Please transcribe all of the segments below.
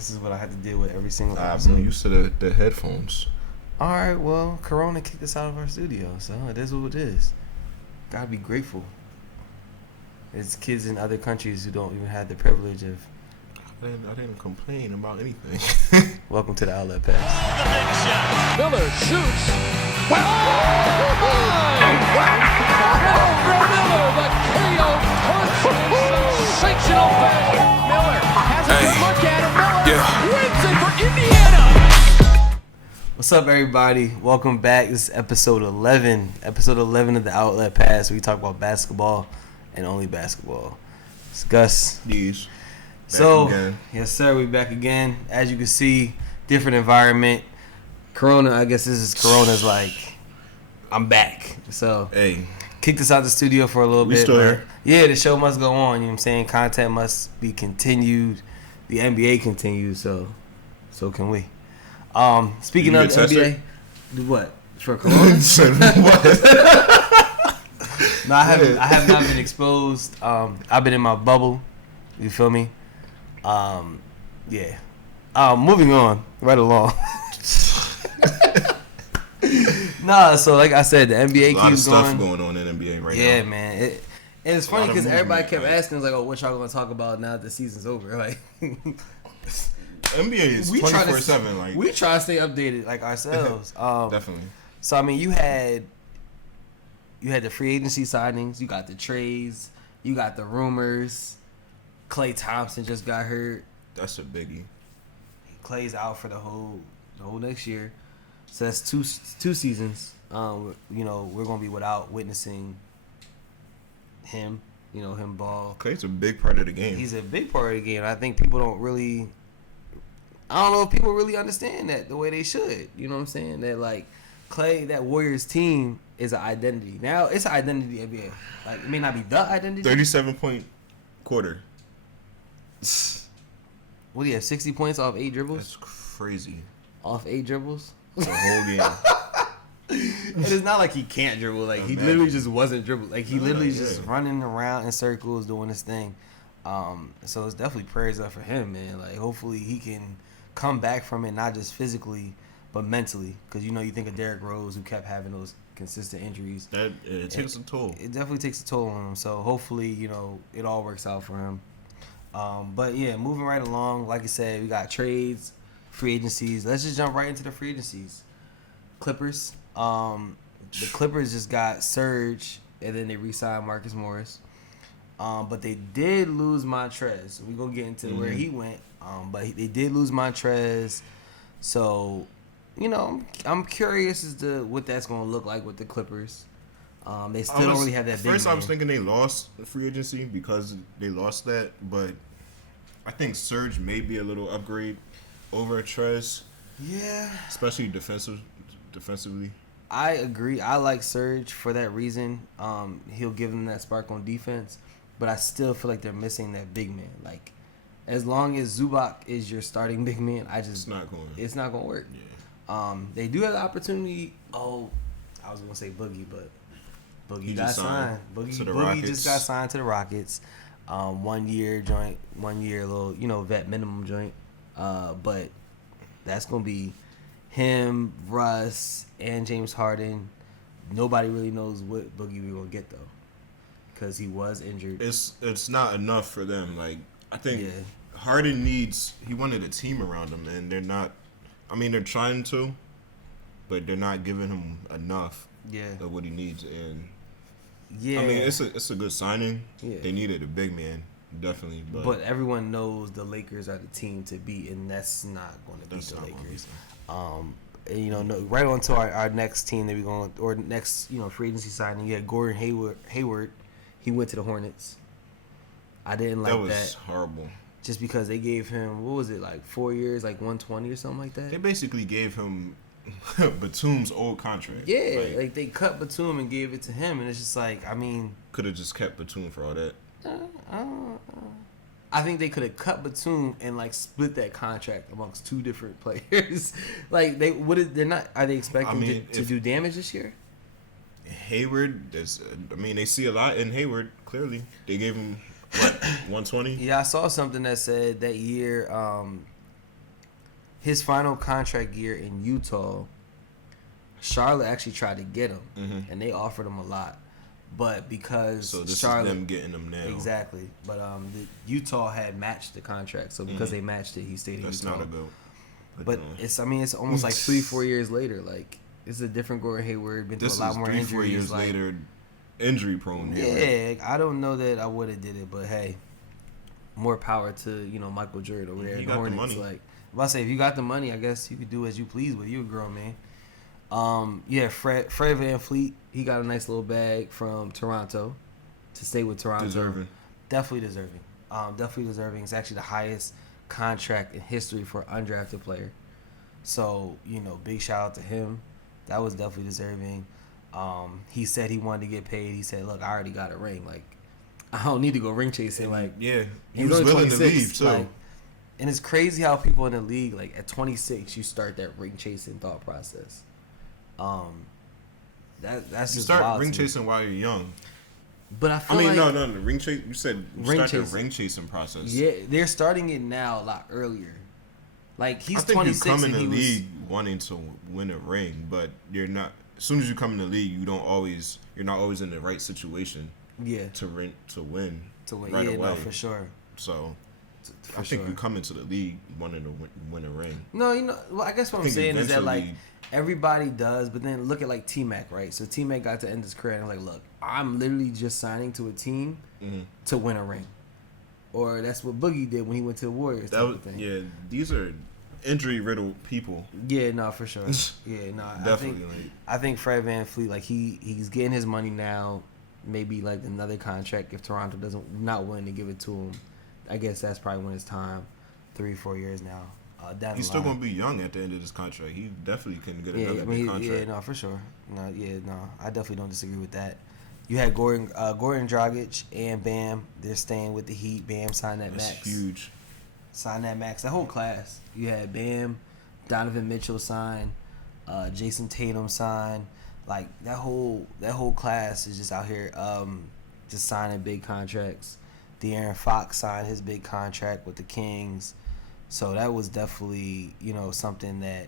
This is what I have to deal with every single episode. I'm used to the headphones. All right, well, Corona kicked us out of our studio, so it is what it is. Gotta be grateful. There's kids in other countries who don't even have the privilege of. I didn't complain about anything. Welcome to the Outlet Pass. Miller shoots. Well, Miller, the KO punch in sensational fashion. Miller has a good look at it. Miller wins it for Indiana. What's up, everybody? Welcome back. This is episode 11. Episode 11 of the Outlet Pass. We talk about basketball and only basketball. It's Gus. Deas. So, yes, sir, we back again. As you can see, different environment. Corona, I guess this is Corona's like, I'm back. So, hey, kicked us out the studio for a little bit. Still here. Yeah, the show must go on. You know what I'm saying? Content must be continued. The NBA continues, so can we. Speaking of the NBA, what? For Corona? No, I have not been exposed. I've been in my bubble. You feel me? Yeah. Moving on, right along. Nah, so like I said, the NBA keeps going. A lot of stuff going on in the NBA right now. Yeah, man. And it's funny because everybody kept asking us, like, "Oh, what y'all gonna talk about now that the season's over?" Like, NBA is 24/7. Like, we try to stay updated, like ourselves. Definitely. So I mean, you had the free agency signings, you got the trades, you got the rumors. Klay Thompson just got hurt. That's a biggie. Klay's out for the whole next year, so that's two seasons. You know, we're gonna be without witnessing him. You know, him ball. Klay's a big part of the game. He's a big part of the game. I think people don't really. I don't know if people really understand that the way they should. You know what I'm saying? That like Klay, that Warriors team is an identity. Now it's an identity in the NBA. Like, it may not be the identity. 37-point quarter. What do you have? 60 points off 8 dribbles? That's crazy. Off 8 dribbles? The whole game. And it's not like he can't dribble. Like, he literally just wasn't dribbling. Like, he literally just running around in circles doing his thing. So it's definitely prayers up for him, man. Like, hopefully he can come back from it, not just physically, but mentally. Because, you know, you think of Derrick Rose, who kept having those consistent injuries. It takes a toll. It definitely takes a toll on him. So hopefully, you know, it all works out for him. But yeah, moving right along, like I said, we got trades, free agencies. Let's just jump right into the free agencies. Clippers. The Clippers just got Serge, and then they re-signed Marcus Morris. But they did lose Montrez. We're going to get into where he went. But they did lose Montrez. So, you know, I'm curious as to what that's going to look like with the Clippers. They still don't really have that big First, name. I was thinking they lost the free agency because they lost that, but I think Serge may be a little upgrade over Trez. Yeah. Especially defensively. I agree. I like Serge for that reason. He'll give them that spark on defense, but I still feel like they're missing that big man. Like, as long as Zubac is your starting big man, it's not going to work. Yeah. They do have the opportunity. Oh, I was going to say Boogie, but Boogie got signed. Boogie just got signed to the Rockets. 1 year joint, 1 year little, you know, vet minimum joint. But that's gonna be him, Russ, and James Harden. Nobody really knows what Boogie we're gonna get though, because he was injured. It's not enough for them. Like, I think Harden he wanted a team around him, and they're not. I mean, they're trying to, but they're not giving him enough. Of what he needs. And I mean, it's a good signing. Yeah. They needed a big man, definitely. But everyone knows the Lakers are the team to beat, and that's not going to beat the Lakers. And, you know, right on to our next team that we're going, or next, you know, free agency signing. You had Gordon Hayward. He went to the Hornets. I didn't like that. That was horrible. Just because they gave him, what was it, like 4 years, like 120 or something like that? They basically gave him Batum's old contract. Yeah, like they cut Batum and gave it to him, and it's just like, I mean, could have just kept Batum for all that. I think they could have cut Batum and like split that contract amongst two different players. Like are they expecting to do damage this year? Hayward, they see a lot in Hayward. Clearly, they gave him what, 120. Yeah, I saw something that said that year his final contract year in Utah, Charlotte actually tried to get him, and they offered him a lot. But because Charlotte, is them getting him now. Exactly. But Utah had matched the contract, so because they matched it, he stayed in Utah. That's not a go. But it's almost like 3-4 years later. Like, it's a different Gordon Hayward. Been through a lot more injuries. 3-4 years later, injury prone. Yeah, I don't know that I would have did it, but hey, more power to Michael Jordan over there. You got the money. Like, if I say if you got the money, I guess you could do as you please with you, a grown man. Fred VanVleet, he got a nice little bag from Toronto to stay with Toronto. Definitely deserving. It's actually the highest contract in history for an undrafted player. So, big shout out to him. That was definitely deserving. He said he wanted to get paid. He said, look, I already got a ring. Like, I don't need to go ring chasing. Like, yeah, he was willing to leave too. Like, and it's crazy how people in the league, like at 26, you start that ring chasing thought process. That's you just start wild ring chasing while you're young. But I feel no, ring chase. You said start the ring chasing process. Yeah, they're starting it now a lot earlier. Like, he's 26. I think you come in the league wanting to win a ring, but you're not. As soon as you come in the league, you're not always in the right situation. Yeah. To win. Right away. No, for sure. So. I think you come into the league wanting to win a ring. No, well, I guess what I'm saying is that, like, everybody does, but then look at, like, T-Mac, right? So T-Mac got to end his career and like, look, I'm literally just signing to a team to win a ring. Or that's what Boogie did when he went to the Warriors. Yeah, these are injury-riddled people. Yeah, no, for sure. Yeah, no, definitely. I think Fred VanVleet, like, he's getting his money now. Maybe, like, another contract if Toronto not willing to give it to him. I guess that's probably when it's time. 3-4 years now. He's still gonna be young at the end of this contract. He definitely can get another big contract. Yeah, no, for sure. No, I definitely don't disagree with that. You had Gordon Dragic and Bam. They're staying with the Heat. Bam signed that max. That's huge. Signed that max. That whole class. You had Bam, Donovan Mitchell signed, Jason Tatum signed. Like, that whole class is just out here just signing big contracts. De'Aaron Fox signed his big contract with the Kings. So that was definitely, something that,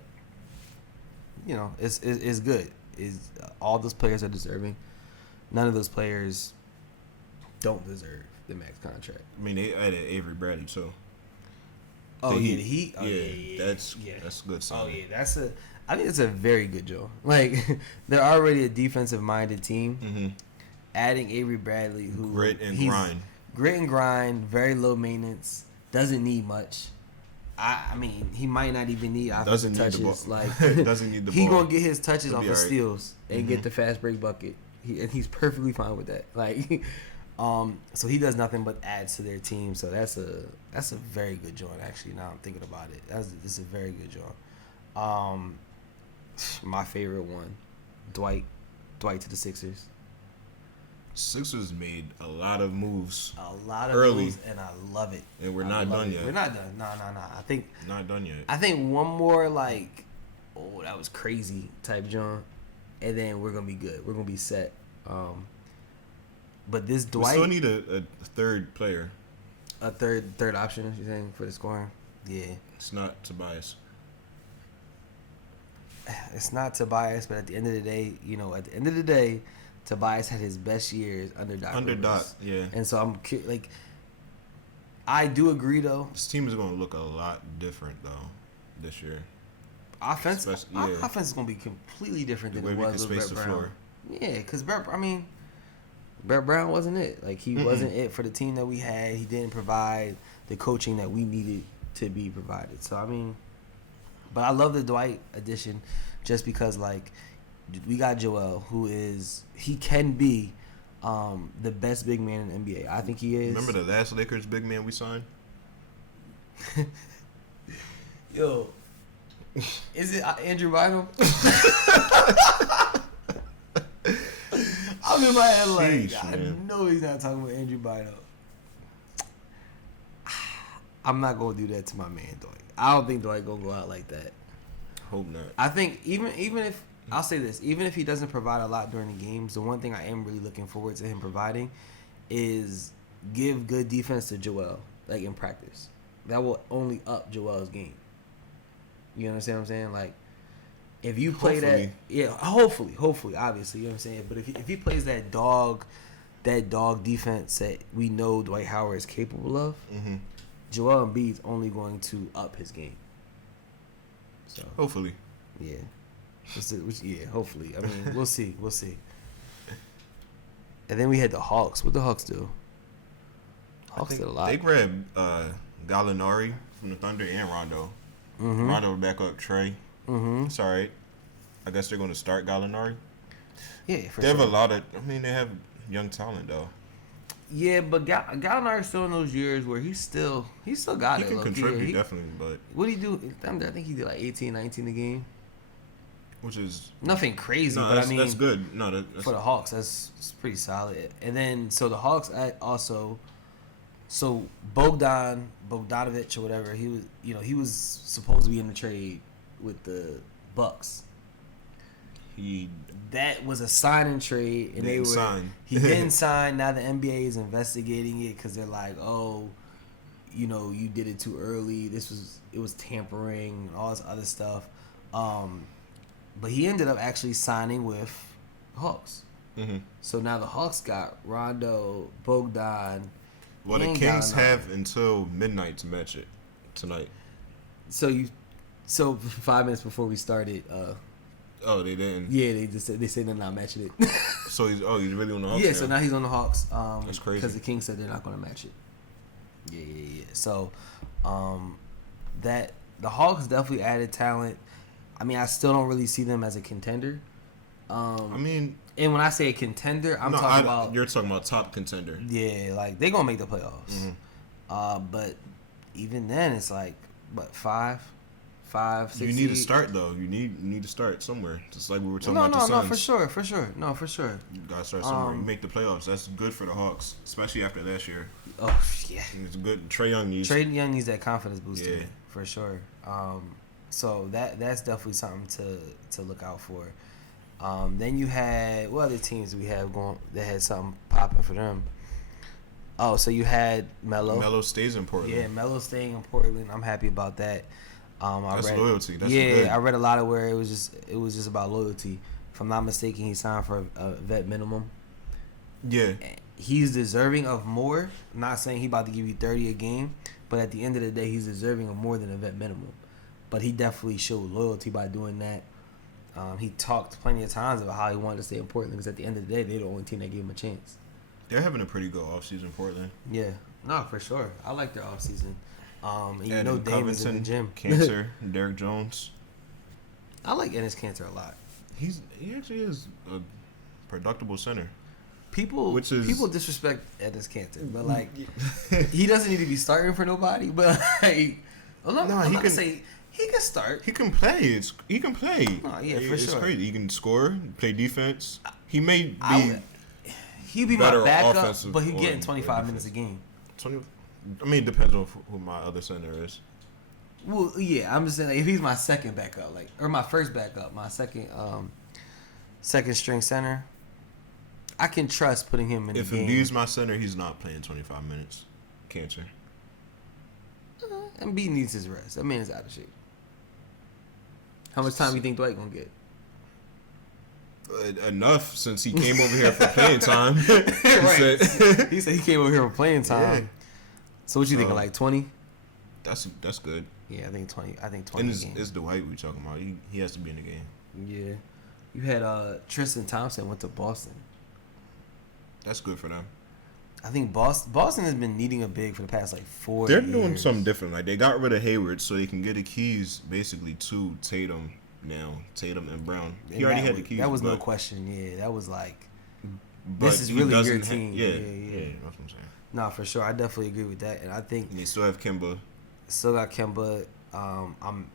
is good. All those players are deserving. None of those players don't deserve the max contract. I mean, they added Avery Bradley too. Oh, yeah, the Heat? Oh, that's a good sign. Oh, yeah, I think it's a very good job. Like, they're already a defensive-minded team. Mm-hmm. Adding Avery Bradley, who... Grit and grind, very low maintenance, doesn't need much. I mean, he might not even need offensive touches. Like, doesn't need the ball. He gonna get his touches off of steals and mm-hmm. get the fast break bucket. He's perfectly fine with that. Like, so he does nothing but adds to their team. So that's a very good joint. Actually, now I'm thinking about it, it's a very good joint. My favorite one, Dwight to the Sixers. Sixers made a lot of moves. Early. Moves, and I love it. And we're not done yet. We're not done. No. I think not done yet. I think one more, like, that was crazy type John, and then we're gonna be good. We're gonna be set. But this Dwight, we still need a third player. A third option, you think, for the scoring? Yeah. It's not Tobias. It's not Tobias, but at the end of the day, Tobias had his best years under Doc. Yeah. And so I'm like, I do agree though. This team is going to look a lot different though this year. Offense is going to be completely different than it was with Brett Brown. Yeah, because Brett Brown wasn't it. Like, he wasn't it for the team that we had. He didn't provide the coaching that we needed to be provided. So I mean, but I love the Dwight addition just because, like, we got Joel, he can be the best big man in the NBA. I think he is. Remember the last Lakers big man we signed? Yo, is it Andrew Bynum? I'm in my head like, Sheesh, I know he's not talking about Andrew Bynum. I'm not going to do that to my man, Dwight. I don't think Dwight going to go out like that. Hope not. I think even if, I'll say this, even if he doesn't provide a lot during the games, the one thing I am really looking forward to him providing is give good defense to Joel, like, in practice. That will only up Joel's game. You understand what I'm saying? Like, if you play hopefully, obviously, you know what I'm saying. But if he plays that dog defense that we know Dwight Howard is capable of, Joel Embiid's only going to up his game. So hopefully, yeah, hopefully. I mean, we'll see. And then we had the Hawks. What the Hawks do? Hawks did a lot. They grabbed Gallinari from the Thunder and Rondo. Rondo will back up Trey. It's all right. I guess they're going to start Gallinari. Yeah, for they sure. have a lot of. I mean, they have young talent though. Yeah, but Gallinari's still in those years where he still got it. He can contribute definitely, but what do you do? I think he did like 18, 19 a game, which is nothing crazy. No, but I mean that's good. No, that's for the Hawks, that's pretty solid. And then so the Hawks also. So Bogdanovich or whatever, he was supposed to be in the trade with the Bucks. That was a sign and trade, and he didn't sign. Now the NBA is investigating it because they're like, oh, you did it too early. It was tampering and all this other stuff. But he ended up actually signing with the Hawks. So now the Hawks got Rondo, Bogdan. Well, the Kings have until midnight to match it tonight. So 5 minutes before we started. Oh, they didn't. Yeah, they said they're not matching it. So he's really on the Hawks. Yeah, so now he's on the Hawks. That's crazy. Because the Kings said they're not going to match it. Yeah. So, that the Hawks definitely added talent. I mean, I still don't really see them as a contender. And when I say a contender, you're talking about top contender. Yeah, like they're gonna make the playoffs. But even then, it's like what 5, 6. You need to start though. You need to start somewhere. Just like we were talking about the Suns. No, for sure. You gotta start somewhere. You make the playoffs. That's good for the Hawks, especially after last year. Oh yeah, it's good. Trae Young needs that confidence booster. Yeah. For sure. So that's definitely something to look out for. Then you had what other teams we have going that had something popping for them? Oh, so you had Melo. Melo stays in Portland. Yeah, Melo staying in Portland. I'm happy about that. That's loyalty. That's good. Good. I read a lot of where it was just about loyalty. If I'm not mistaken, he signed for a vet minimum. Yeah. He's deserving of more. I'm not saying he about to give you 30 a game, but at the end of the day, he's deserving of more than a vet minimum. But he definitely showed loyalty by doing that. He talked plenty of times about how he wanted to stay in Portland because at the end of the day, they're the only team that gave him a chance. They're having a pretty good offseason, Portland. Yeah. No, for sure. I like their offseason. Damon's in the gym. Cancer, Derek Jones. I like Enes Kanter a lot. He actually is a productive center. People disrespect Enes Kanter, but like he doesn't need to be starting for nobody. But like, he can say he can start. He can play. He can play. Oh, yeah, for it's sure. Crazy. He can score, play defense. He may be. He'd be my backup, but he's getting 25 minutes a game. 20. I mean, it depends on who my other center is. Well, yeah, I'm just saying like, if he's my second backup, or my first backup, my second string center, I can trust putting him in the game. If Embiid's my center, he's not playing 25 minutes. Cancer. Embiid needs his rest. That man is out of shape. How much time do you think Dwight gonna get? Enough since he came over here for playing time. Right. He said he came over here for playing time. Yeah. So what you thinking, like 20? That's good. Yeah, I think 20. And it's Dwight we talking about. He has to be in the game. Yeah. You had Tristan Thompson went to Boston. That's good for them. I think Boston has been needing a big for the past like 4 years. They're doing something different. Like they got rid of Hayward so they can get the keys basically to Tatum now. Tatum and Brown. He already had the keys. That was no question. Yeah, that was like but this is really your team. Yeah, that's what I'm saying. No, for sure. I definitely agree with that. And I think they still have Kemba. Still got Kemba. I'm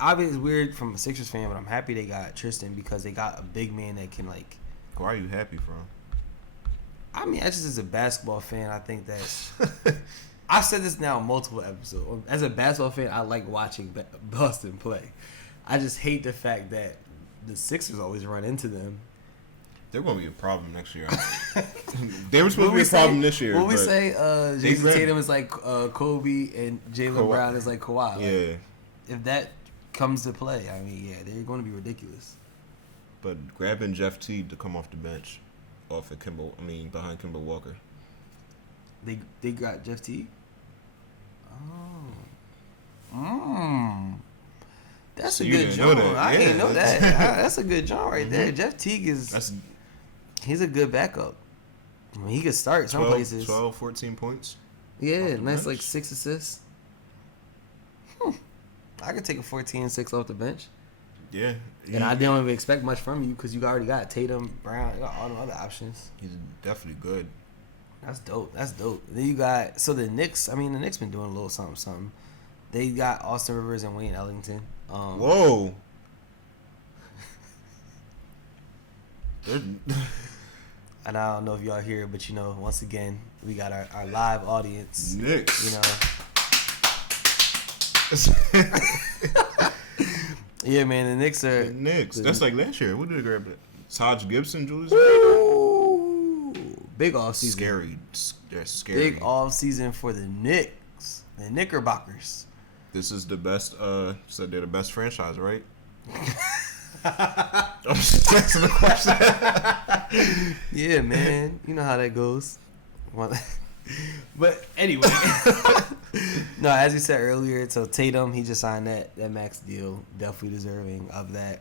obviously it's weird from a Sixers fan, but I'm happy they got Tristan because they got a big man that can like. Why are you happy from? I mean, I just as a basketball fan, I think that I've said this now in multiple episodes. As a basketball fan, I like watching Boston play. I just hate the fact that the Sixers always run into them. They're going to be a problem next year. They were supposed to be a problem this year. What we say, Jason Tatum is like Kobe and Jaylen Brown is like Kawhi. Yeah. if that comes to play, I mean, yeah, they're going to be ridiculous. But grabbing Jeff Teague to come off the bench, behind Kimball Walker. They got Jeff Teague. That's a good joint. I didn't know that. That's a good joint right there. Jeff Teague he's a good backup. I mean, he could start some places. 12, 14 points. Yeah, nice, like 6 assists. I could take a 14-6 off the bench. Yeah. And I don't even expect much from you because you already got Tatum, Brown, you got all the other options. He's definitely good. That's dope. Then you got the Knicks. I mean, the Knicks been doing a little something. They got Austin Rivers and Wayne Ellington. Whoa. And I don't know if y'all hear, but once again, we got our live audience. Knicks. Yeah, man, the Knicks are... The Knicks. That's like last year. What did they grab? Taj Gibson, Julius? Big offseason. Scary. They're scary. Big offseason for the Knicks. The Knickerbockers. This is the best, said they're the best franchise, right? I'm just answering the question. Yeah, man. You know how that goes. But anyway, no, as you said earlier, so Tatum, he just signed that max deal. Definitely deserving of that.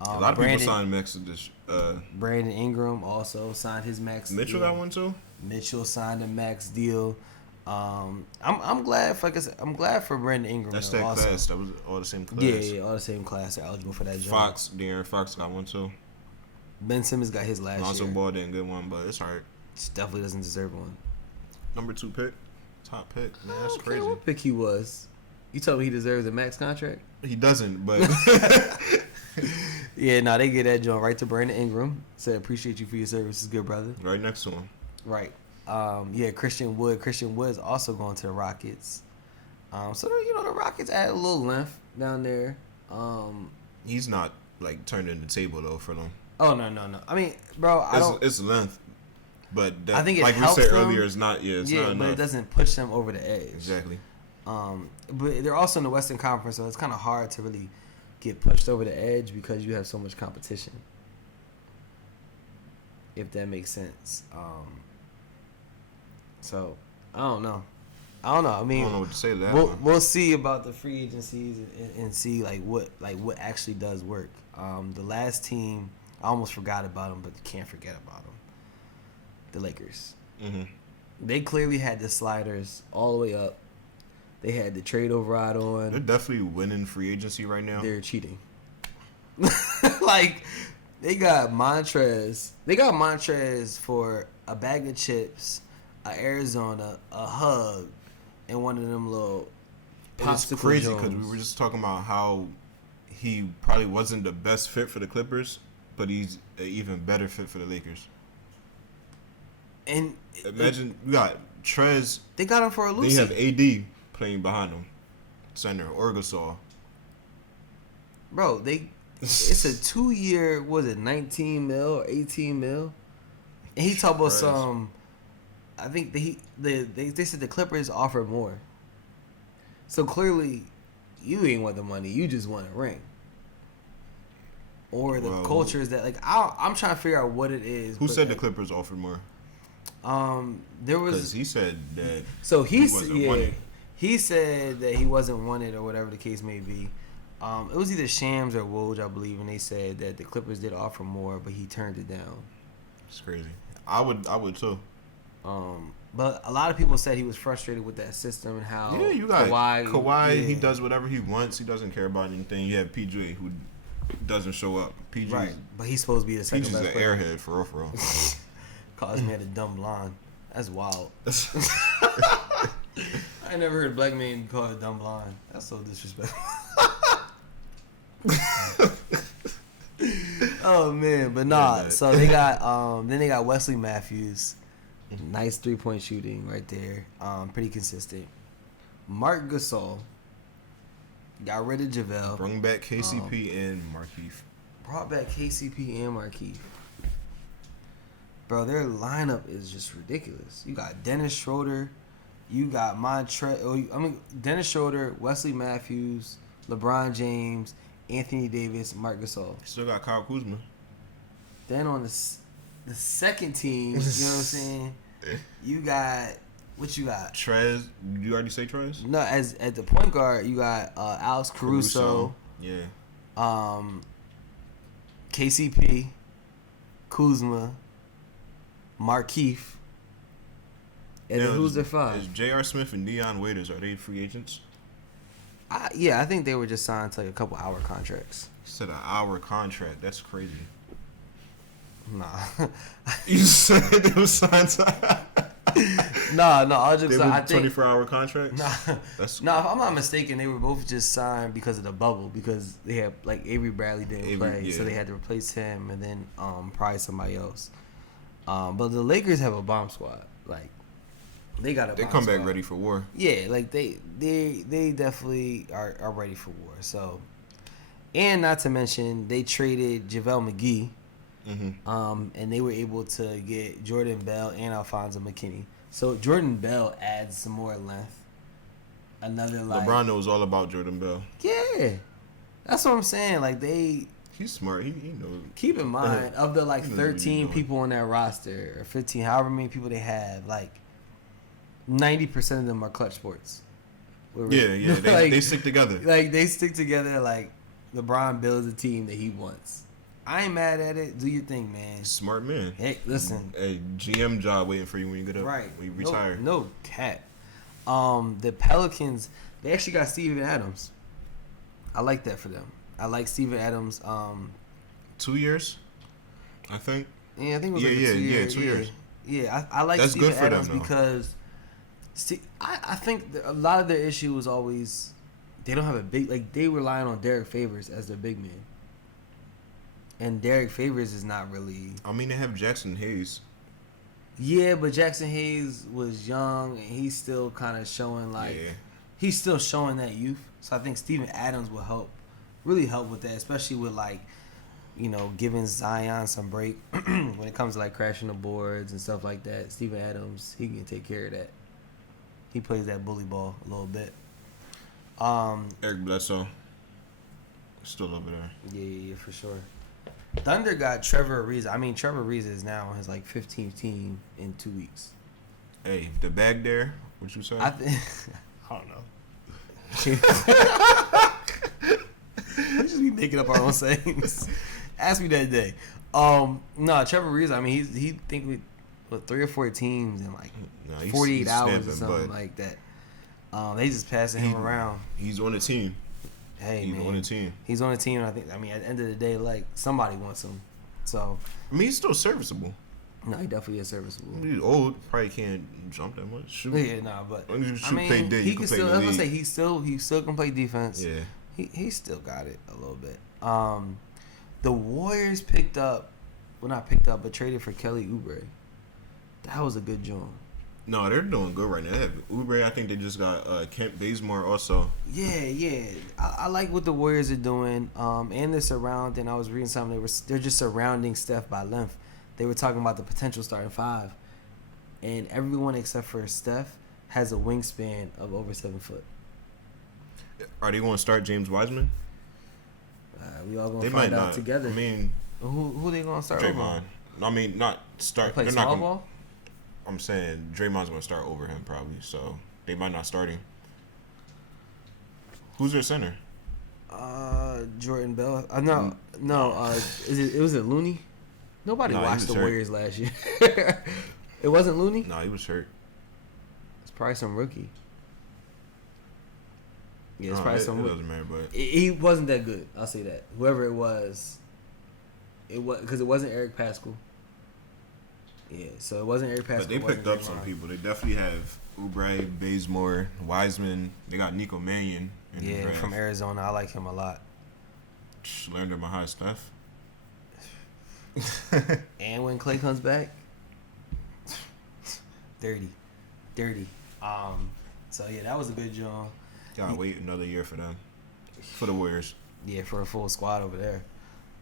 A lot of people signed max. Brandon Ingram also signed his max Mitchell deal. got one too? Mitchell signed a max deal. I'm glad for Brandon Ingram. That's that also. class. That was all the same class. Yeah, all the same class. They're eligible for that job. De'Aaron Fox got one too. Ben Simmons got his last Lonzo year. Ball didn't get one, but it's alright. Definitely doesn't deserve one. Number 2 pick, top pick. Man, that's Okay, crazy. what pick he was? You told me he deserves a max contract? He doesn't, but yeah, they get that joint right to Brandon Ingram. Said appreciate you for your services, good brother. Right next to him. Right. Christian Wood. Christian Wood's also going to the Rockets. So the Rockets add a little length down there. He's not like turning the table though for them. Oh no. I mean, bro, it's length, but I think it like we helps said them. earlier, it's not. Yeah, it's not but enough. it doesn't push them over the edge. Exactly. But they're also in the Western Conference, so it's kind of hard to really get pushed over the edge because you have so much competition. If that makes sense. So I don't know. I mean, I don't know what to say to that. We'll see about the free agencies and see what actually does work. The last team, I almost forgot about them, but you can't forget about them. The Lakers. Mm-hmm. They clearly had the sliders all the way up. They had the trade override on. They're definitely winning free agency right now. They're cheating. Like, they got Montrez. They got Montrez for a bag of chips, a Arizona, a hug, and one of them little It's popsicle crazy Jones. because we were just talking about how he probably wasn't the best fit for the Clippers, but he's an even better fit for the Lakers. And imagine we got Trez. they got him for a Lucy. They have AD playing behind him, center or Gasol. Bro, it's a 2-year, was it 19 mil or 18 mil? And he talked about some. I think they said the Clippers offered more. So clearly, you ain't want the money. You just want a ring. Or the culture is that I'm trying to figure out what it is. Who said the Clippers offered more? There was because he said that. So he wasn't said that he wasn't wanted or whatever the case may be. It was either Shams or Woj, I believe, and they said that the Clippers did offer more, but he turned it down. It's crazy. I would too. But a lot of people said he was frustrated with that system and how you got Kawhi. Yeah. He does whatever he wants. He doesn't care about anything. You have PJ who doesn't show up. PJ, right? But he's supposed to be the second PJ's best an player. airhead for real. Calls me had a dumb blonde. That's wild. I never heard a black man call a dumb blonde. That's so disrespectful. Oh man, but nah. So they got then they got Wesley Matthews, nice 3-point shooting right there. Pretty consistent. Marc Gasol got rid of JaVale. Bring back KCP and Markieff. Brought back KCP and Markieff. Bro, their lineup is just ridiculous. You got Dennis Schroeder, you got Dennis Schroeder, Wesley Matthews, LeBron James, Anthony Davis, Marc Gasol. Still got Kyle Kuzma. Then on the second team, you know what I'm saying? You got what you got? Trez. You already say Trez? No, as at the point guard, you got Alex Caruso. Yeah. KCP, Kuzma, Markeith. And then who's their five? Is J.R. Smith and Dion Waiters, are they free agents? Yeah, I think they were just signed to like a couple hour contracts. You said an hour contract. That's crazy. Nah. You said they were signed to... No, I'll just say, I think 24-hour contracts. Nah, if I'm not mistaken, they were both just signed because of the bubble, because they had like Avery Bradley didn't play, so they had to replace him and then probably somebody else. But the Lakers have a bomb squad. Like they got a. They bomb come squad. back ready for war. Yeah, like they definitely are ready for war. So, and not to mention they traded JaVale McGee. Mm-hmm. And they were able to get Jordan Bell and Alfonso McKinney. So Jordan Bell adds some more length. Another like LeBron knows all about Jordan Bell. Yeah, that's what I'm saying. Like he's smart. He knows. Keep in mind of the like 13 people on that roster or 15, however many people they have, like 90% of them are clutch sports. Yeah. They stick together. Like they stick together. Like LeBron builds a team that he wants. I ain't mad at it. Do your thing, man. Smart man. Hey, listen. A GM job waiting for you when you get up. Right. When you retire. No cap. The Pelicans, they actually got Steven Adams. I like that for them. I like Steven Adams. 2 years, I think. Yeah, I think it was 2 years. 2 years. Yeah, I like That's Steven good for Adams them, because I think a lot of their issue was always they don't have a big, like they relying on Derek Favors as their big man. And Derek Favors is not really. I mean, they have Jackson Hayes. Yeah, but Jackson Hayes was young, and he's still kind of showing he's still showing that youth. So I think Steven Adams will really help with that, especially with giving Zion some break when it comes to like crashing the boards and stuff like that. Steven Adams, he can take care of that. He plays that bully ball a little bit. Eric Bledsoe, still over there. Yeah, for sure. Thunder got Trevor Ariza. I mean, Trevor Ariza is now on his 15th team in 2 weeks. Hey, the bag there. What you say? I don't know. We just be making up our own sayings. Ask me that day. No, Trevor Ariza. I mean, he think with 3 or 4 teams in 48 hours or something like that. They just passing him around. He's on the team. Hey, he's man. on the team. He's on the team. At the end of the day, somebody wants him. So. I mean, he's still serviceable. No, he definitely is serviceable. He's old. Probably can't jump that much. Shoot. Yeah, but play D, he can still. I was gonna say he still can play defense. Yeah. He still got it a little bit. The Warriors picked up, well not picked up, but traded for Kelly Oubre. That was a good job. No, they're doing good right now. They have Oubre. I think they just got Kent Bazemore also. Yeah. I like what the Warriors are doing. And they're surrounding. I was reading something. They're just surrounding Steph by length. They were talking about the potential starting 5, and everyone except for Steph has a wingspan of over 7 foot. Are they going to start James Wiseman? We all going to find out together. I mean, who they going to start? Draymond. I mean, not start. They're not ball. I'm saying Draymond's going to start over him probably, so they might not start him. Who's their center? Jordan Bell. No. Was it Looney? Nobody watched the Warriors last year. It wasn't Looney? No, he was hurt. It's probably some rookie. Yeah, it's probably some rookie. It doesn't matter, but he wasn't that good. I'll say that. Whoever it was because it wasn't Eric Pascal. Yeah, so it wasn't Eric Pascal. But they picked up some people. They definitely have Oubre, Bazemore, Wiseman. They got Nico Mannion. From Arizona. I like him a lot. Learned him a high Steph. And when Clay comes back, dirty. So yeah, that was a good job. Gotta wait another year for them, for the Warriors. Yeah, for a full squad over there.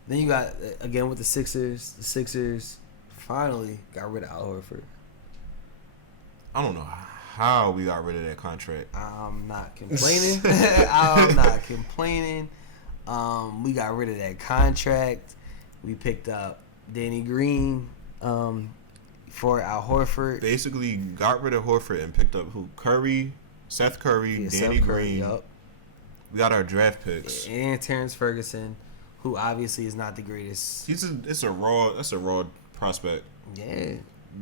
Then you got again with the Sixers. The Sixers finally got rid of Al Horford. I don't know how we got rid of that contract. I'm not complaining. I'm not complaining. We got rid of that contract. We picked up Danny Green for Al Horford. Basically, got rid of Horford and picked up who? Curry, Seth Curry, Danny Green. Yep. We got our draft picks and Terrence Ferguson, who obviously is not the greatest. That's a raw prospect. Yeah,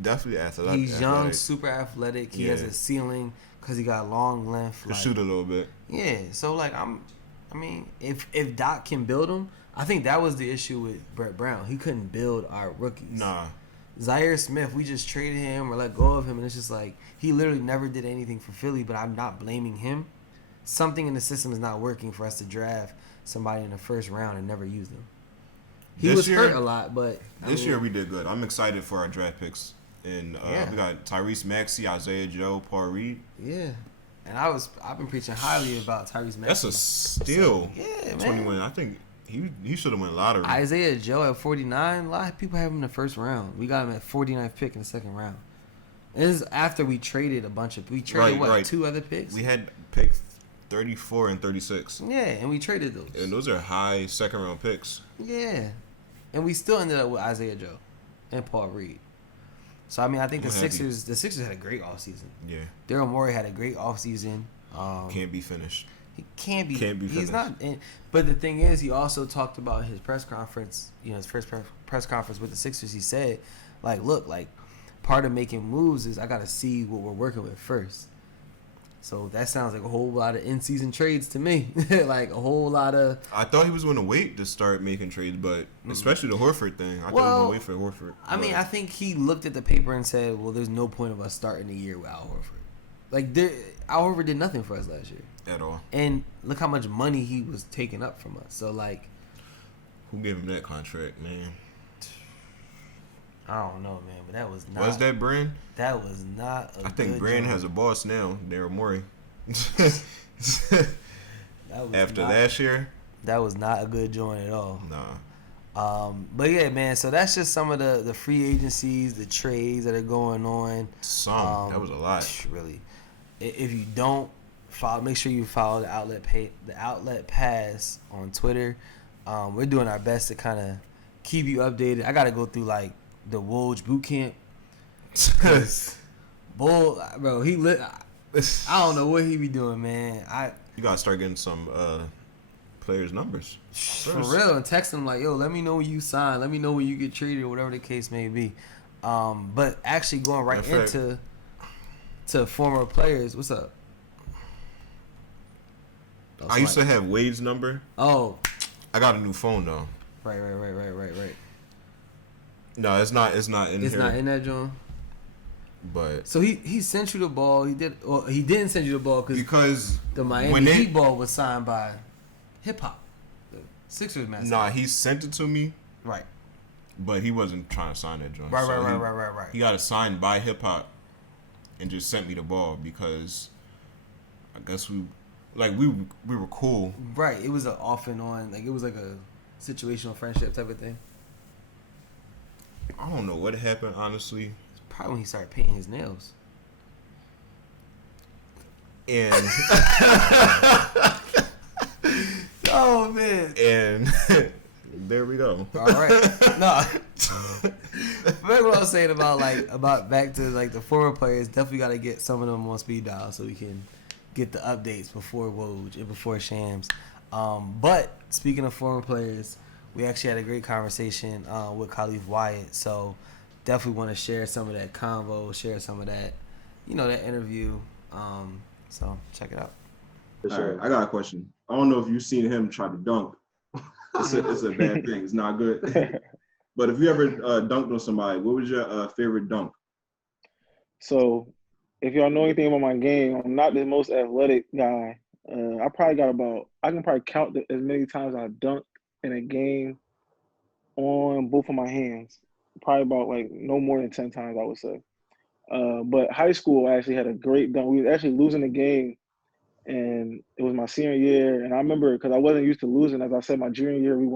definitely athletic. He's young, super athletic. He has a ceiling because he got long length. Can shoot a little bit. Yeah, so like if Doc can build him, I think that was the issue with Brett Brown. He couldn't build our rookies. Nah. Zaire Smith, we just traded him or let go of him, and it's just like he literally never did anything for Philly. But I'm not blaming him. Something in the system is not working for us to draft somebody in the first round and never use them. He was hurt a lot, but this year we did good. I'm excited for our draft picks. And we got Tyrese Maxey, Isaiah Joe, Paul Reed. Yeah. And I've been preaching highly about Tyrese Maxey. That's a steal. So, yeah, 21. Man. I think he should have went lottery. Isaiah Joe at 49. A lot of people have him in the first round. We got him at 49th pick in the second round. And this is after we traded we traded two other picks? We had picked 34 and 36. Yeah, and we traded those. And those are high second round picks. Yeah. And we still ended up with Isaiah Joe and Paul Reed. So, I think the Sixers had a great offseason. Yeah. Daryl Morey had a great offseason. Can't be finished. He can't be finished. He's not. But the thing is, he also talked about his press conference, his first press conference with the Sixers. He said, look, part of making moves is I got to see what we're working with first. So that sounds like a whole lot of in-season trades to me. Like a whole lot of. I thought he was going to wait to start making trades, but especially the Horford thing. I thought he was going to wait for Horford. I think he looked at the paper and said, "Well, there's no point of us starting the year with Al Horford. Al Horford did nothing for us last year at all. And look how much money he was taking up from us. So who gave him that contract, man? I don't know, man, but that was not. Was that Brand? That was not. I think Brand has a boss now, Daryl Morey. After last year, that was not a good joint at all. Nah. But yeah, man. So that's just some of the free agencies, the trades that are going on. That was a lot. Really, if you don't follow, make sure you follow the Outlet Pass on Twitter. We're doing our best to kind of keep you updated. I got to go through the Woj boot camp. Bull, bro, I don't know what he be doing, man. You gotta start getting some players' numbers. For real, and text them yo, let me know when you sign. Let me know when you get traded or whatever the case may be. But actually going right into former players. What's up? I used to have Wade's number. Oh. I got a new phone though. Right. No, it's not in here. It's not in that joint. But so he sent you the ball. He didn't send you the ball because the Miami Heat ball was signed by Hip Hop, the Sixers mascot. Nah, he sent it to me. Right. But he wasn't trying to sign that joint. Right. He got it signed by Hip Hop, and just sent me the ball because I guess we were cool. Right. It was an off and on, it was like a situational friendship type of thing. I don't know what happened, honestly. Probably when he started painting his nails. And oh man. And there we go. All right. No. Remember what I was saying about back to the former players. Definitely got to get some of them on speed dial so we can get the updates before Woj and before Shams. But speaking of former players, we actually had a great conversation with Khalif Wyatt. So definitely want to share some of that convo, share some of that, that interview. So check it out. All right, I got a question. I don't know if you've seen him try to dunk. It's a bad thing. It's not good. But if you ever dunked on somebody, what was your favorite dunk? So if y'all know anything about my game, I'm not the most athletic guy. I can probably count as many times I dunked in a game on both of my hands. Probably about no more than 10 times, I would say. But high school, I actually had a great dunk. We were actually losing the game, and it was my senior year. And I remember because I wasn't used to losing. As I said, my junior year, we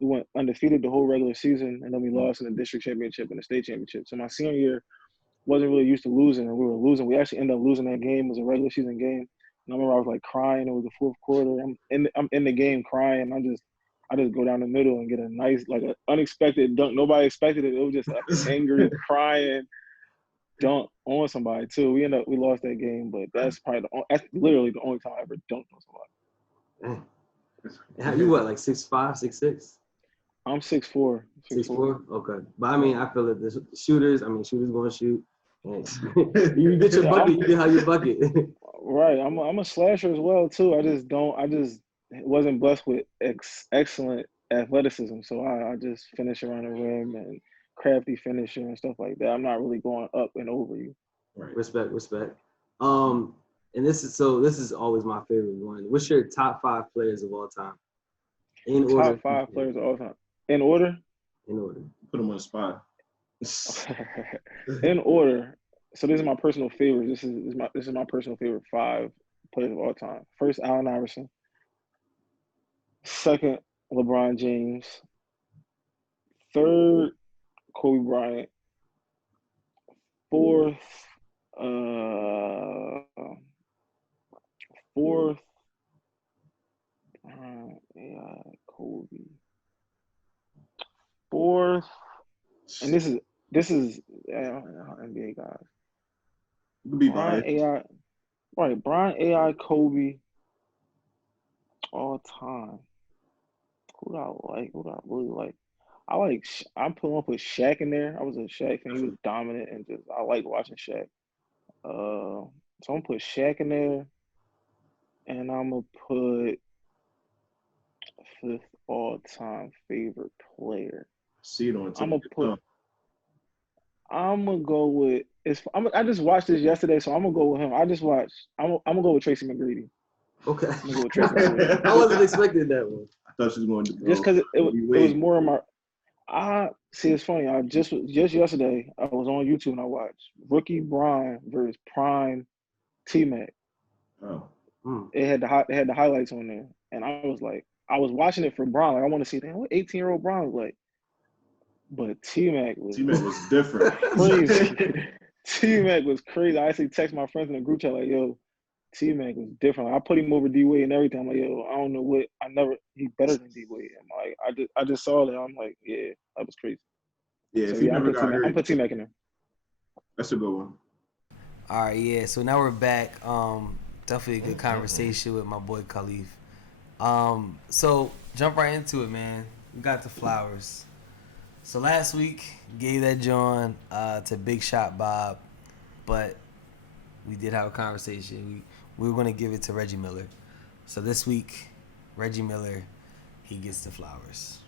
went undefeated the whole regular season, and then we lost in the district championship and the state championship. So my senior year, wasn't really used to losing, and we were losing. We actually ended up losing that game. It was a regular season game. And I remember I was like crying. It was the fourth quarter. I'm in the game crying. I just go down the middle and get a nice, like an unexpected dunk. Nobody expected it. It was just like angry, crying dunk on somebody too. We lost that game, but that's that's literally the only time I ever dunked on somebody. You what, like 6'5", 6'6"? I'm 6'4". 6'4"? Okay. But I mean, I feel that the shooters going to shoot. And you get your bucket, you get how you bucket. Right. I'm a slasher as well too. I just wasn't blessed with excellent athleticism. So I just finish around the rim and crafty finisher and stuff like that. I'm not really going up and over you. Right. Respect. And this is always my favorite one. What's your top 5 players of all time? In order. Top 5 players of all time. In order? In order. Put them on the spot. In order. So this is my personal favorite. This is my personal favorite 5 players of all time. First, Allen Iverson. Second, LeBron James. Third, Kobe Bryant. Fourth, Kobe. Fourth, and this is NBA guys. You could be Brian AI, right? Brian AI, Kobe, all time. Who do I like? Who do I really like? I'm pulling up with Shaq in there. I was a Shaq fan. He was dominant and I like watching Shaq. So I'm gonna put Shaq in there, and I'm gonna put 5th all-time favorite player. See it on. I'm gonna go with. I just watched this yesterday, so I'm gonna go with him. I'm gonna go with Tracy McGrady. Okay. I'm gonna go with Tracy McGrady. I wasn't expecting that one. I thought she was going to. Just because it was more of my. See, it's funny. I just yesterday I was on YouTube and I watched Rookie Brian versus Prime T-Mac. Oh. It had the highlights on there, and I was watching it for Brian. Like, I want to see what 18-year-old Brian was like. But T-Mac was different. Crazy. T-Mac was crazy. I actually text my friends in the group chat like, yo, T-Mac was different. Like, I put him over D-Wade and everything. I'm like, yo, I don't know what. He better than D-Wade. I'm like, I just saw that. I'm like, yeah, that was crazy. Yeah, so, I put T-Mac in there. That's a good one. All right, yeah. So now we're back. Definitely a good conversation with my boy Khalif. So jump right into it, man. We got the flowers. So last week, gave that John to Big Shot Bob, but we did have a conversation. We were going to give it to Reggie Miller. So this week, Reggie Miller, he gets the flowers.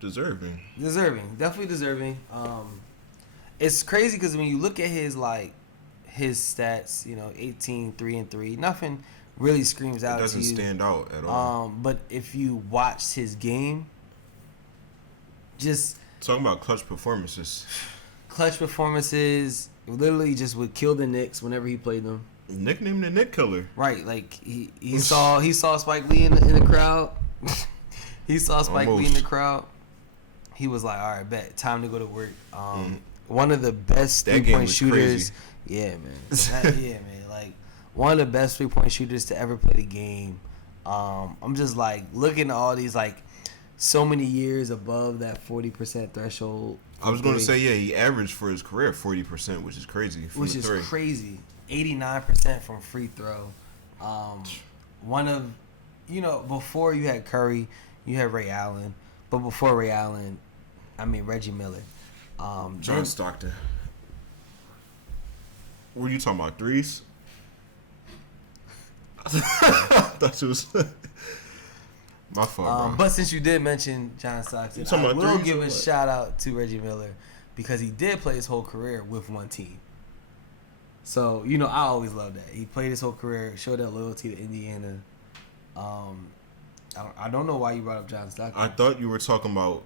Deserving. Definitely deserving. It's crazy because when you look at his stats, 18, 3-3, nothing really screams out to you. It doesn't stand out at all. But if you watch his game, just talking about clutch performances, literally just would kill the Knicks whenever he played them. Nicknamed the Nick Killer. Right, like he saw Spike Lee in the crowd. He saw Spike Lee in the crowd. He was like, all right, bet, time to go to work. One of the best 3-point shooters. Yeah, man. Like one of the best 3-point shooters to ever play the game. I'm just like looking at all these so many years above that 40% threshold. I was going to say, yeah, he averaged for his career 40%, which is crazy. Which is crazy. 89% from free throw. One of, before you had Curry, you had Ray Allen. But before Ray Allen, Reggie Miller. John Stockton. What were you talking about, threes? I thought it was... My fault, bro. But since you did mention John Stockton, I will give a shout out to Reggie Miller because he did play his whole career with one team. So, I always love that. He played his whole career, showed that loyalty to Indiana. I don't know why you brought up John Stockton. I thought you were talking about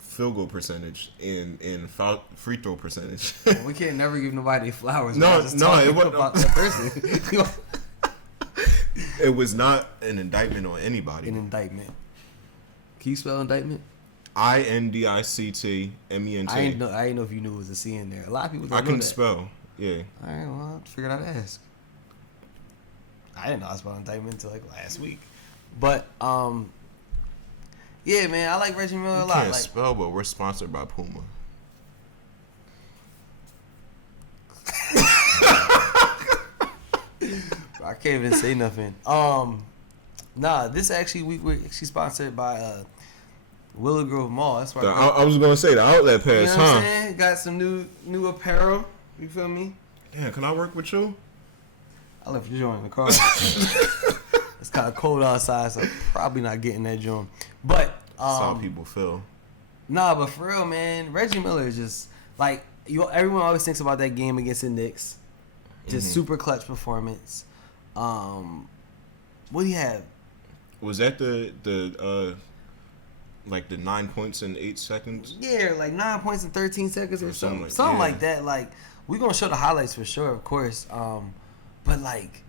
field goal percentage and free throw percentage. We can't never give nobody flowers. No, it wasn't about that person. It was not an indictment on anybody. An indictment. Can you spell indictment? INDICTMENT. I didn't know if you knew it was a C in there. A lot of people don't I know can that. spell. Yeah. All right, well, I figured I'd ask. I didn't know I was spelling Dykeman until like last week. But yeah, man, I like Reggie Miller a lot. Can't Like, spell, but we're sponsored by Puma. I can't even say nothing. Nah, this actually we're actually sponsored by Willow Grove Mall. That's why I was gonna say the outlet pass, you know what I'm huh? saying? Got some new apparel. You feel me? Yeah, can I work with you? I left the joint in the car. It's kind of cold outside, so I'm probably not getting that joint. But That's how people feel. nah, but for real, man, Reggie Miller is just like everyone always thinks about that game against the Knicks. Just super clutch performance. What do you have? Was that the like the 9 points in 8 seconds? Yeah, like 9 points in 13 seconds or something. Something Something like- like that. Like, we're going to show the highlights for sure, of course. But, like,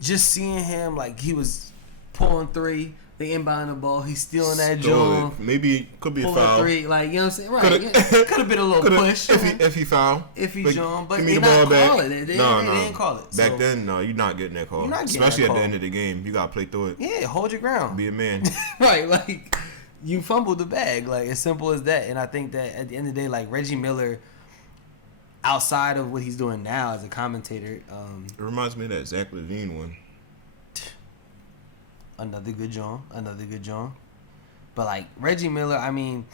just seeing him, like, he was pulling three, they inbound the ball, he's stealing that Stole joint. it. Maybe it could be a Pulling foul. three, like, you know what I'm saying? Right. Coulda- Could have been a little push. If he foul. If he Like, joined, but give me they the not ball back. call it. They didn't call it. Back So, then, no, you're not getting that call. You're not getting Especially that at call. the end of the game. You got to play through it. yeah, hold your ground. Be a man. Right, like, you fumbled the bag. Like, as simple as that. And I think that at the end of the day, like, Reggie Miller, outside of what he's doing now as a commentator, It reminds me of that Zach LaVine one. another good John. But like Reggie Miller, I mean,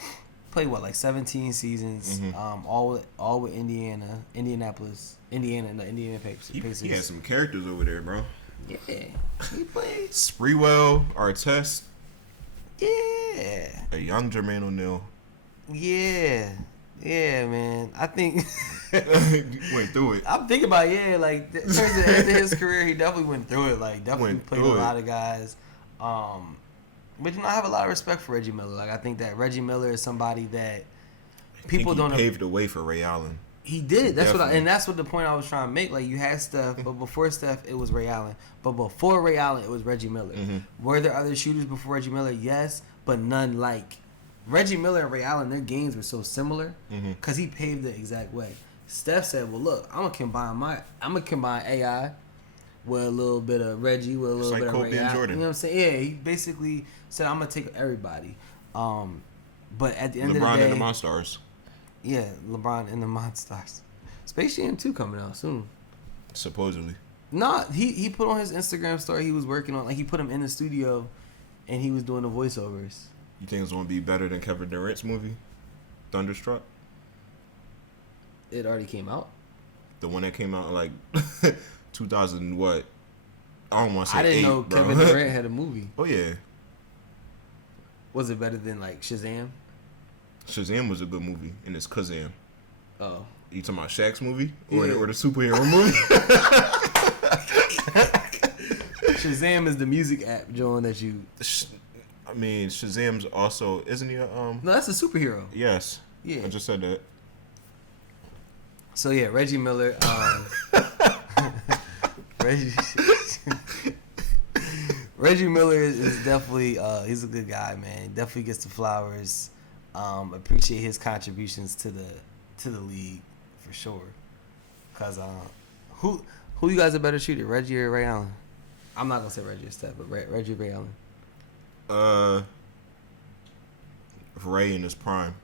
played what, like 17 seasons, all with Indianapolis, Indiana Pacers. He had some characters over there, bro. Yeah, he played. Spreewell, Artest, Yeah, a young Jermaine O'Neal. yeah, man. I think Went through it. I'm thinking about like towards the end of his career, he definitely went through it. Like definitely Went played through with a it. lot of guys. But I have a lot of respect for Reggie Miller. Like I think that Reggie Miller is somebody that people don't. He paved the way for Ray Allen. He did. That's Definitely. that's what the point I was trying to make. Like you had Steph, but before Steph, it was Ray Allen. But before Ray Allen, it was Reggie Miller. Were there other shooters before Reggie Miller? Yes, but none like Reggie Miller and Ray Allen. Their games were so similar because he paved the exact way. Steph said, "Well, look, I'm gonna combine AI with a little bit of Reggie, with a little like bit Kobe of Ray and Allen." Jordan. You know what I'm saying? Yeah, he basically said, "I'm gonna take everybody." But at the end of the LeBron day, and the Monstars. yeah, LeBron and the Monstars. Space Jam 2 coming out soon. Supposedly. Nah, he put on his Instagram story he was working on, like he put him in the studio and he was doing the voiceovers. You think it's going to be better than Kevin Durant's movie, Thunderstruck? It already came out. The one that came out in like 2000 what? I don't want to say I didn't 8, know bro. Kevin Durant had a movie. Oh, yeah. Was it better than like Shazam? Shazam was a good movie, and it's Kazam. Oh. You talking about Shaq's movie? Or, Yeah. or the superhero movie? Shazam is the music app, John, that you... I mean, Shazam's also... Isn't he a... No, that's a superhero. Yes. Yeah. I just said that. So, yeah, Reggie Miller... Reggie Miller is definitely he's a good guy, man. Definitely gets the flowers. Appreciate his contributions to the league for sure. Cause who you guys are better shooter, Reggie or Ray Allen? I'm not gonna say Reggie or Steph, but Reggie or Ray Allen. Ray in his prime.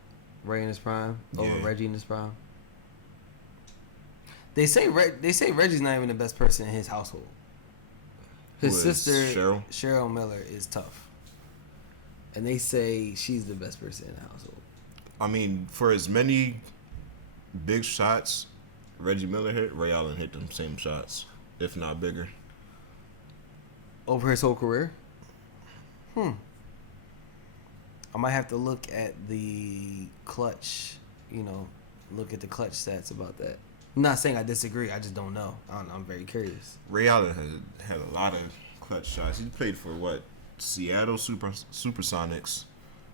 Ray in his prime over Yeah. Reggie in his prime. They say Reggie's not even the best person in his household. His Who is sister Cheryl? Miller is tough, and they say she's the best person in the household. I mean, for as many big shots Reggie Miller hit, Ray Allen hit them same shots, if not bigger. Over his whole career? I might have to look at the clutch, look at the clutch stats about that. I'm not saying I disagree. I just don't know. I'm very curious. Ray Allen had a lot of clutch shots. He played for what? Seattle Supersonics,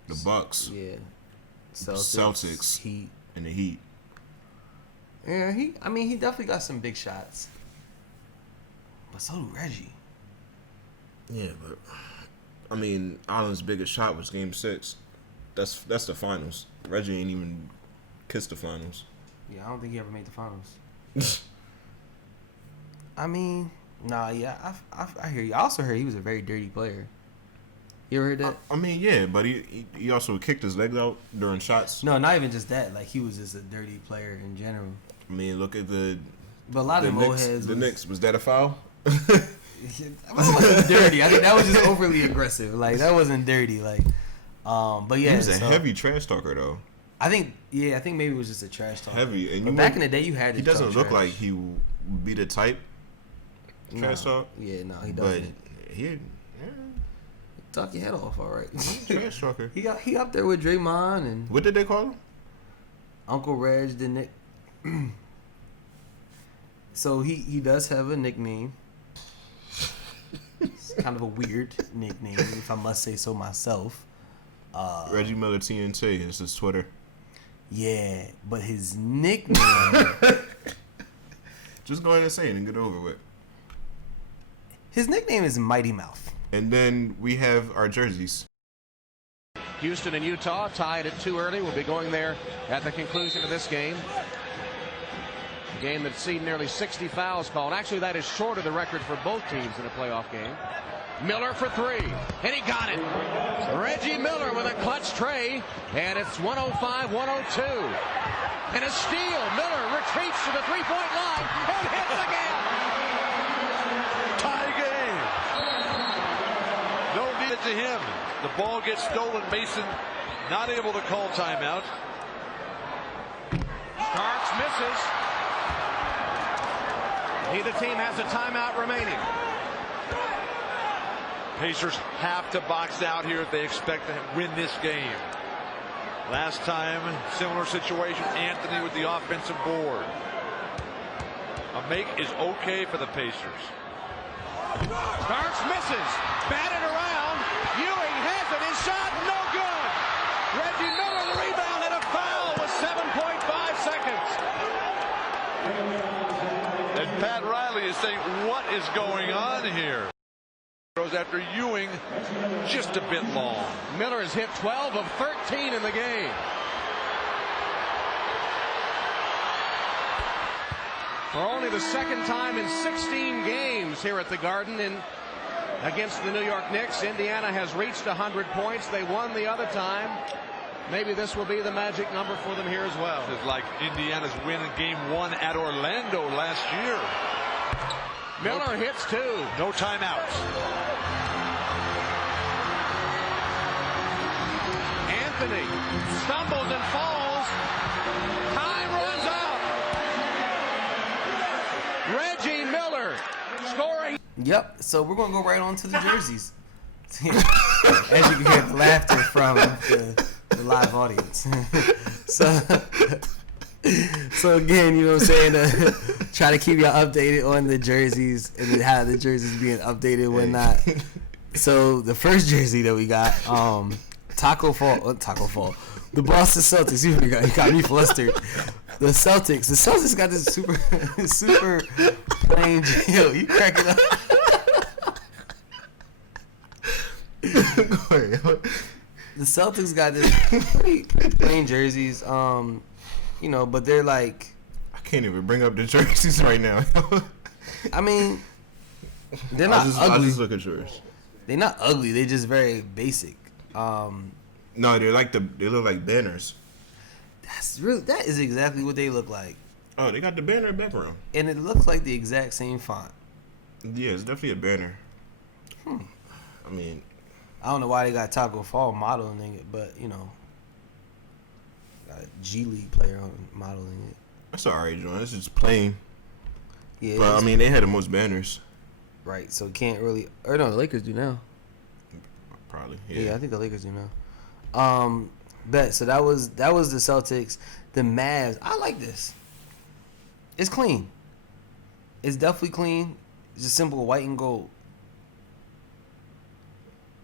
the Bucks, Yeah. Celtics, Heat. and the Heat. Yeah, he definitely got some big shots. But so do Reggie. Yeah, but I mean, Allen's biggest shot was Game 6. That's the finals. Reggie ain't even kissed the finals. Yeah, I don't think he ever made the finals. I mean, nah, yeah, I hear you. I also heard he was a very dirty player. You ever heard that? I mean, yeah, but he also kicked his legs out during shots. No, not even just that. Like, he was just a dirty player in general. I mean, look at but a lot of them old heads. The Knicks, was that a foul? That wasn't dirty. I think that was just overly aggressive. Like, that wasn't dirty. Like, but yeah, he was a heavy trash talker though. I think maybe it was just a trash talker. Heavy, and but back in the day, you had. He doesn't look like he would be the type. Trash talk. Yeah, no, he doesn't. But he talk your head off, all right. Trash talker. He up there with Draymond and. What did they call him? Uncle Reg, the Nick. So he does have a nickname. It's kind of a weird nickname, if I must say so myself. Reggie Miller TNT is his Twitter. Yeah, but his nickname. Just go ahead and say it and get over with. His nickname is Mighty Mouth. And then we have our jerseys. Houston and Utah tied it too early. We'll be going there at the conclusion of this game. A game that's seen nearly 60 fouls called. Actually, that is short of the record for both teams in a playoff game. Miller for three, and he got it. Reggie Miller with a clutch tray, and it's 105-102. And a steal. Miller retreats to the three-point line and hits again. Tie game. No need to him. The ball gets stolen. Mason not able to call timeout. Starks misses. Neither team has a timeout remaining. Pacers have to box out here if they expect to win this game. Last time, similar situation, Anthony with the offensive board. A make is okay for the Pacers. Starks misses. Batted around. Ewing has it. His shot, no good. Reggie Miller the rebound and a foul with 7.5 seconds. And Pat Riley is saying, what is going on here? Goes after Ewing just a bit long. Miller has hit 12 of 13 in the game. For only the second time in 16 games here at the Garden against the New York Knicks, Indiana has reached 100 points. They won the other time. Maybe this will be the magic number for them here as well. It's like Indiana's win in game 1 at Orlando last year. Miller hits two. No timeouts. Anthony stumbles and falls. Time runs out. Reggie Miller scoring. Yep. So we're gonna go right on to the jerseys. As you can hear the laughter from the live audience. So again, you know what I'm saying? Try to keep y'all updated on the jerseys and how the jerseys being updated and whatnot. So the first jersey that we got, Taco Fall. The Boston Celtics. You got me flustered. The Celtics got this super plain. Yo, you cracking up? The Celtics got this pretty plain jerseys. You know, but they're like. I can't even bring up the jerseys right now. I mean, they're not ugly. I'll just look at yours. They're not ugly. They're just very basic. No, they look like banners. That is exactly what they look like. Oh, they got the banner background. And it looks like the exact same font. Yeah, it's definitely a banner. I mean, I don't know why they got Taco Fall modeling it, but you know, got a G League player modeling it. That's alright, John. It's just plain. Yeah, but I mean, they had the most banners. Right, so can't really. Or no, the Lakers do now. Probably. Yeah, I think the Lakers do now. Bet. So that was the Celtics. The Mavs. I like this. It's clean. It's definitely clean. It's just simple white and gold.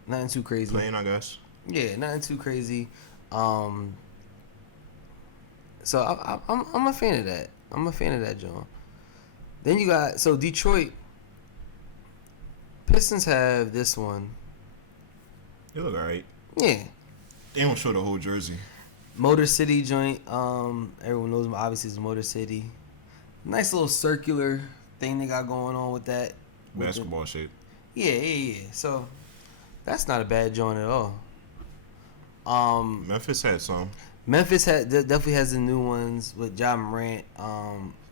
Nothing too crazy. Plain, I guess. Yeah, nothing too crazy. So I'm a fan of that. I'm a fan of that, John. Then you got Detroit Pistons have this one. They look alright. Yeah. They don't show the whole jersey. Motor City joint. Everyone knows them. Obviously, it's Motor City. Nice little circular thing they got going on with that. Basketball shape. Yeah. So that's not a bad joint at all. Memphis had some. Memphis definitely has the new ones with Ja Morant.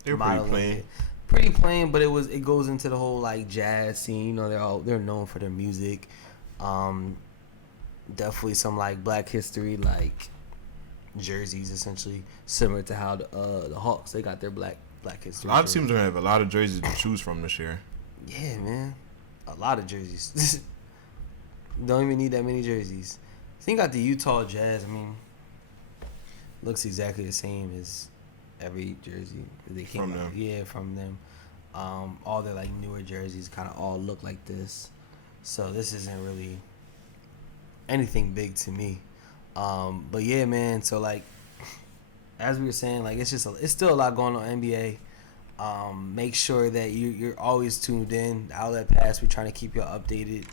They're pretty plain. Pretty plain, but it goes into the whole like jazz scene. You know, they're known for their music. Definitely some like Black History like jerseys, essentially similar to how the Hawks they got their Black History. A lot of teams are gonna have a lot of jerseys to choose from this year. Yeah, man, a lot of jerseys. Don't even need that many jerseys. I think got the Utah Jazz. I mean, looks exactly the same as every jersey they came from out. them. Yeah, from them. All their like newer jerseys kind of all look like this. So this isn't really anything big to me. But yeah, man. So like, as we were saying, like it's still a lot going on NBA. Make sure that you're always tuned in. The Outlet Pass, we're trying to keep y'all updated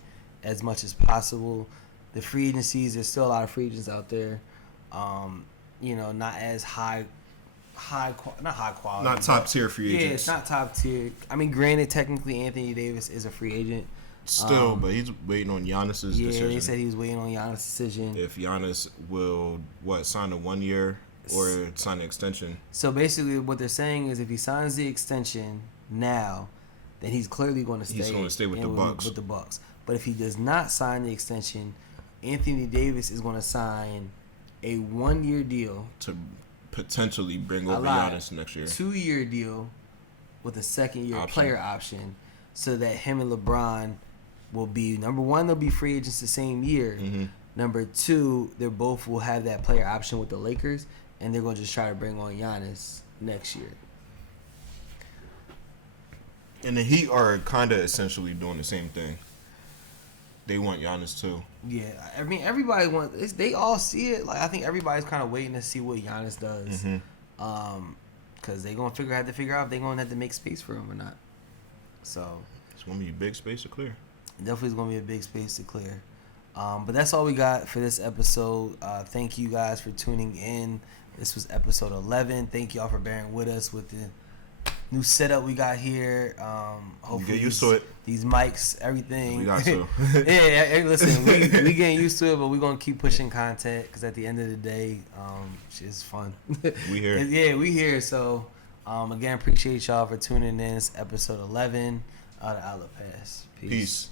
as much as possible. The free agencies, there's still a lot of free agents out there. Not as not high quality. Not top tier free agents. Yeah, it's not top tier. I mean, granted, technically Anthony Davis is a free agent. Still, but he's waiting on Giannis's decision. Yeah, they said he was waiting on Giannis' decision. If Giannis will sign a 1 year or sign an extension. So basically, what they're saying is, if he signs the extension now, then he's clearly going to stay. He's going to stay with the Bucks. With the Bucks. But if he does not sign the extension, Anthony Davis is going to sign a 1 year deal to potentially bring over Giannis next year. 2 year deal with a second year player option, so that him and LeBron will be, number one, they'll be free agents the same year. Mm-hmm. Number two, they both will have that player option with the Lakers, and they're going to just try to bring on Giannis next year. And the Heat are kind of essentially doing the same thing. They want Giannis too. Yeah, I mean, everybody wants. They all see it. Like, I think everybody's kind of waiting to see what Giannis does, because they're gonna have to figure out if they're gonna have to make space for him or not. So it's gonna be a big space to clear. Definitely is gonna be a big space to clear. But that's all we got for this episode. Thank you guys for tuning in. This was episode 11. Thank y'all for bearing with us with the new setup we got here. Hopefully get used to it. These mics, everything. We got to. Yeah, listen, we getting used to it, but we're going to keep pushing content, because at the end of the day, shit's fun. We here. Yeah, we here. So, again, appreciate y'all for tuning in. It's episode 11 of the Outlet Pass. Peace.